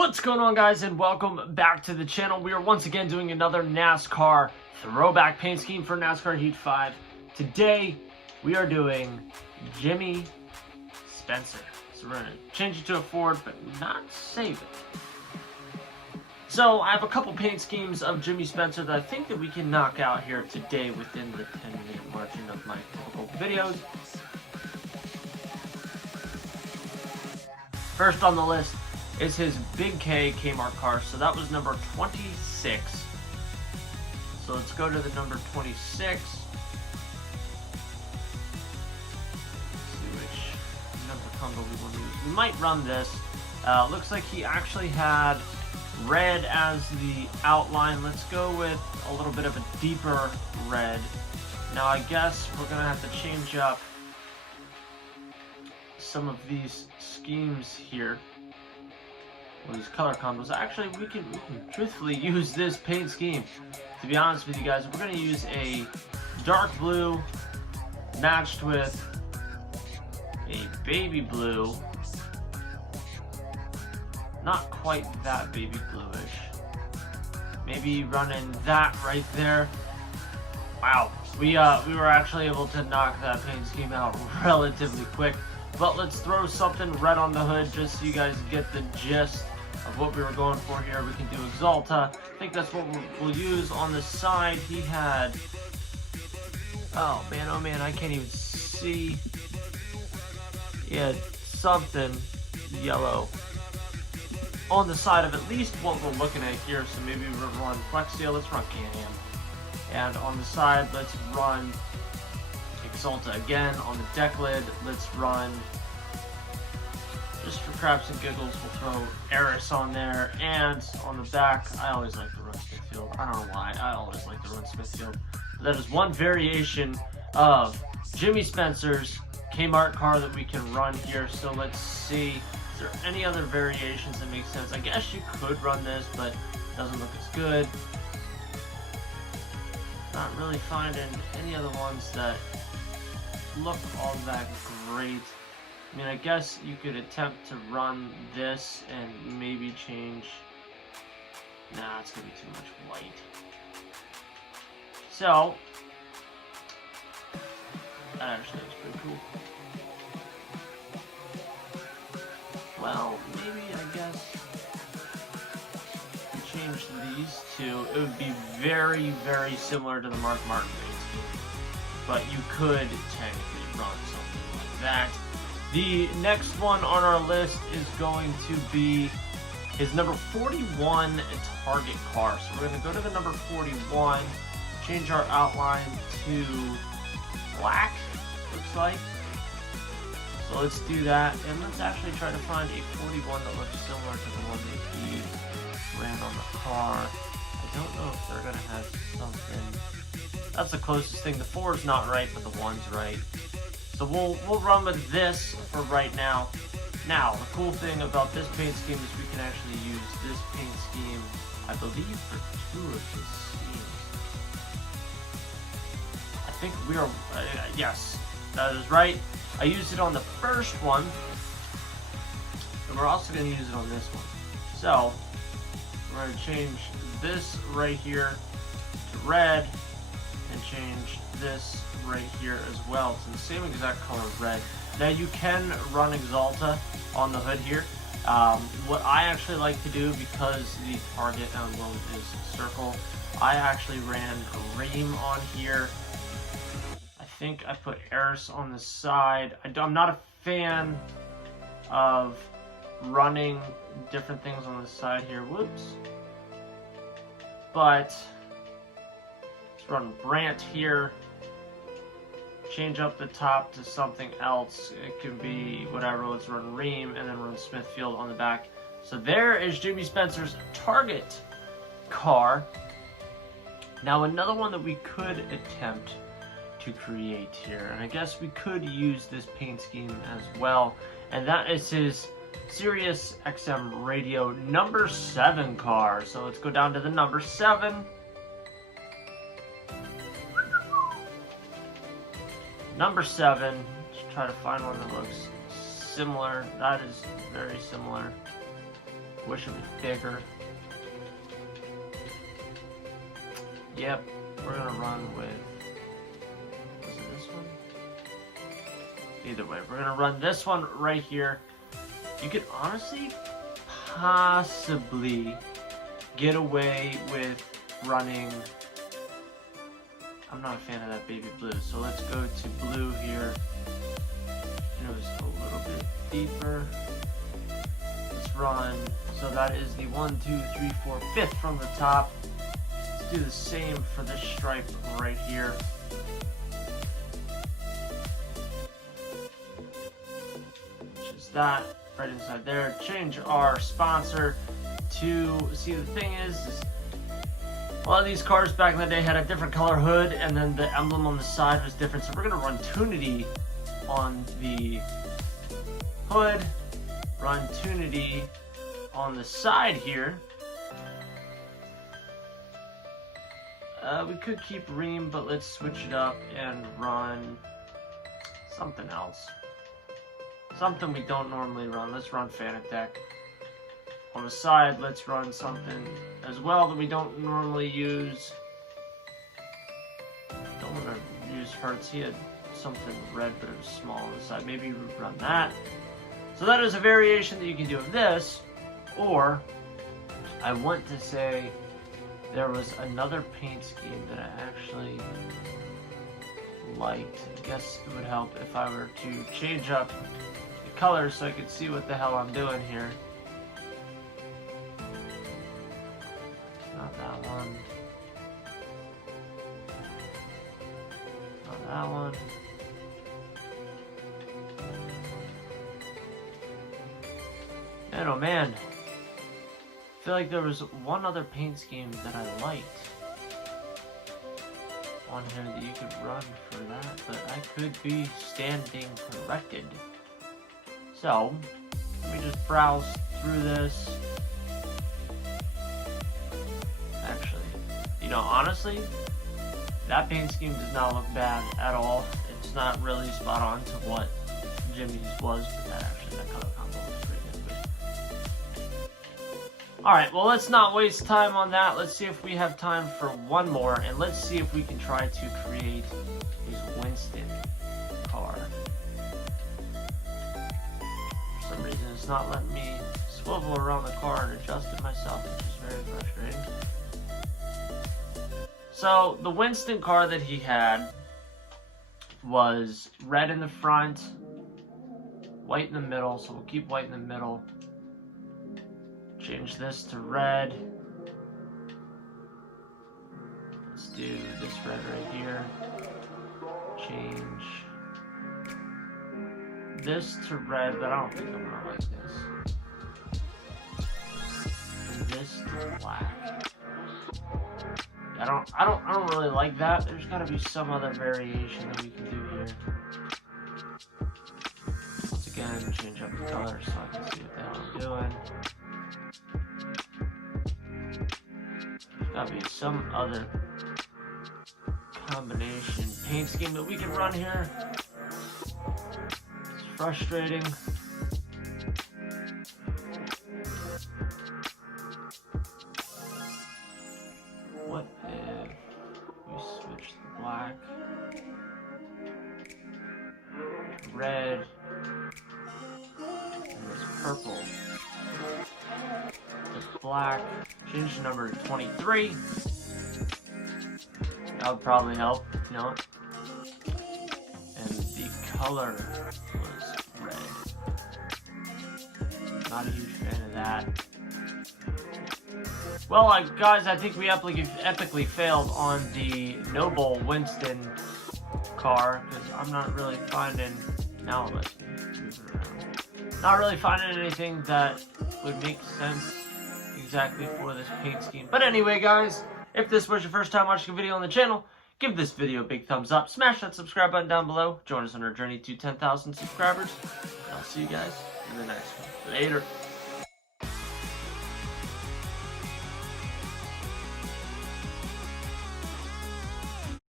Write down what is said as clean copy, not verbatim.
What's going on, guys, and welcome back to the channel. We are once again doing another NASCAR throwback paint scheme for NASCAR Heat 5. Today, we are doing Jimmy Spencer. So we're going to change it to a Ford, but not save it. So I have a couple paint schemes of Jimmy Spencer that I think that we can knock out here today within the 10-minute margin of my typical videos. First on the list is his Big K Kmart car. So that was number 26. So let's go to the number 26. Let's see which number combo we want to use. We might run this. Looks like he actually had red as the outline. Let's go with a little bit of a deeper red. Now I guess we're gonna have to change up some of these schemes here. Well, these color combos. Actually, we can truthfully use this paint scheme. To be honest with you guys, we're going to use a dark blue matched with a baby blue. Not quite that baby bluish. Maybe running that right there. Wow, we were actually able to knock that paint scheme out relatively quick. But let's throw something red on the hood just so you guys get the gist of what we were going for here. We can do Exalta. I think that's what we'll use. On the side, he had... oh man, I can't even see. He had something yellow on the side of at least what we're looking at here. So maybe we'll run Flex Seal. Let's run Can-Am. And on the side, let's run Exalta again. On the deck lid, let's run, just for craps and giggles, we'll throw Eris on there. And on the back, I always like to run Smithfield. I don't know why, I always like to run Smithfield. But that is one variation of Jimmy Spencer's Kmart car that we can run here. So let's see, is there any other variations that make sense? I guess you could run this, but it doesn't look as good. Not really finding any other ones that look all that great. I mean, I guess you could attempt to run this and maybe change. Nah, it's gonna be too much white. So that actually looks pretty cool. Well, maybe I guess if you change these two, it would be very, very similar to the Mark Martin paint scheme. But you could technically run something like that. The next one on our list is going to be his number 41 Target car. So we're going to go to the number 41, change our outline to black, looks like. So let's do that, and let's actually try to find a 41 that looks similar to the one that he ran on the car. I don't know if they're going to have something. That's the closest thing. The 4's not right, but the 1's right. So we'll run with this for right now. Now, the cool thing about this paint scheme is we can actually use this paint scheme, I believe, for 2 of his schemes. I think we are, yes, that is right. I used it on the first one, and we're also going to use it on this one. So, we're going to change this right here to red, and change this right here as well. It's the same exact color of red. Now you can run Exalta on the hood here. What I actually like to do, because the target emblem is circle, I actually ran a Ream on here. I think I put Eris on the side. I'm not a fan of running different things on the side here. Whoops. But run Brant here, change up the top to something else. It can be whatever. Let's run Ream and then run Smithfield on the back. So there is Jimmy Spencer's Target car. Now another one that we could attempt to create here, and I guess we could use this paint scheme as well, and that is his Sirius XM radio number 7 car. So let's go down to the number 7. Number 7, let's try to find one that looks similar. That is very similar. Wish it was bigger. Yep, we're gonna run with, was it this one? Either way, we're gonna run this one right here. You could honestly possibly get away with running, I'm not a fan of that baby blue, so let's go to blue here. And it was a little bit deeper. Let's run, so that is the 1, 2, 3, 4, 5th from the top. Let's do the same for this stripe right here. Which is that, right inside there. Change our sponsor to, see the thing is a lot of these cars back in the day had a different color hood, and then the emblem on the side was different, so we're going to run Tunity on the hood, run Tunity on the side here. We could keep Ream, but let's switch it up and run something else. Something we don't normally run. Let's run Fanatec. On the side, let's run something as well that we don't normally use. Don't want to use Hertz. He had something red, but it was small on the side. Maybe we would run that. So that is a variation that you can do of this. Or, I want to say there was another paint scheme that I actually liked. I guess it would help if I were to change up the colors so I could see what the hell I'm doing here. Not that one. Not that one. Man, oh man. I feel like there was one other paint scheme that I liked on here that you could run for that, but I could be standing corrected. So, let me just browse through this. Actually, you know, honestly, that paint scheme does not look bad at all. It's not really spot on to what Jimmy's was, but that color combo was pretty good. Alright, well, let's not waste time on that. Let's see if we have time for one more, and let's see if we can try to create his Winston car. For some reason, it's not letting me swivel around the car and adjust it myself, which is very frustrating. So, the Winston car that he had was red in the front, white in the middle, so we'll keep white in the middle. Change this to red. Let's do this red right here. Change this to red, but I don't think I'm gonna like this. And this to black. I don't really like that. There's gotta be some other variation that we can do here. Once again, change up the color so I can see what the hell I'm doing. There's gotta be some other combination paint scheme that we can run here. It's frustrating. What if we switch the black to red and this purple to black? Change the number to 23. That would probably help, you know. And the color was red. Not a huge fan of that. Well, guys, I think we epically failed on the Noble Winston car, because I'm not really finding, now it lets me move it around. Not really finding anything that would make sense exactly for this paint scheme. But anyway, guys, if this was your first time watching a video on the channel, give this video a big thumbs up, smash that subscribe button down below, join us on our journey to 10,000 subscribers, and I'll see you guys in the next one. Later.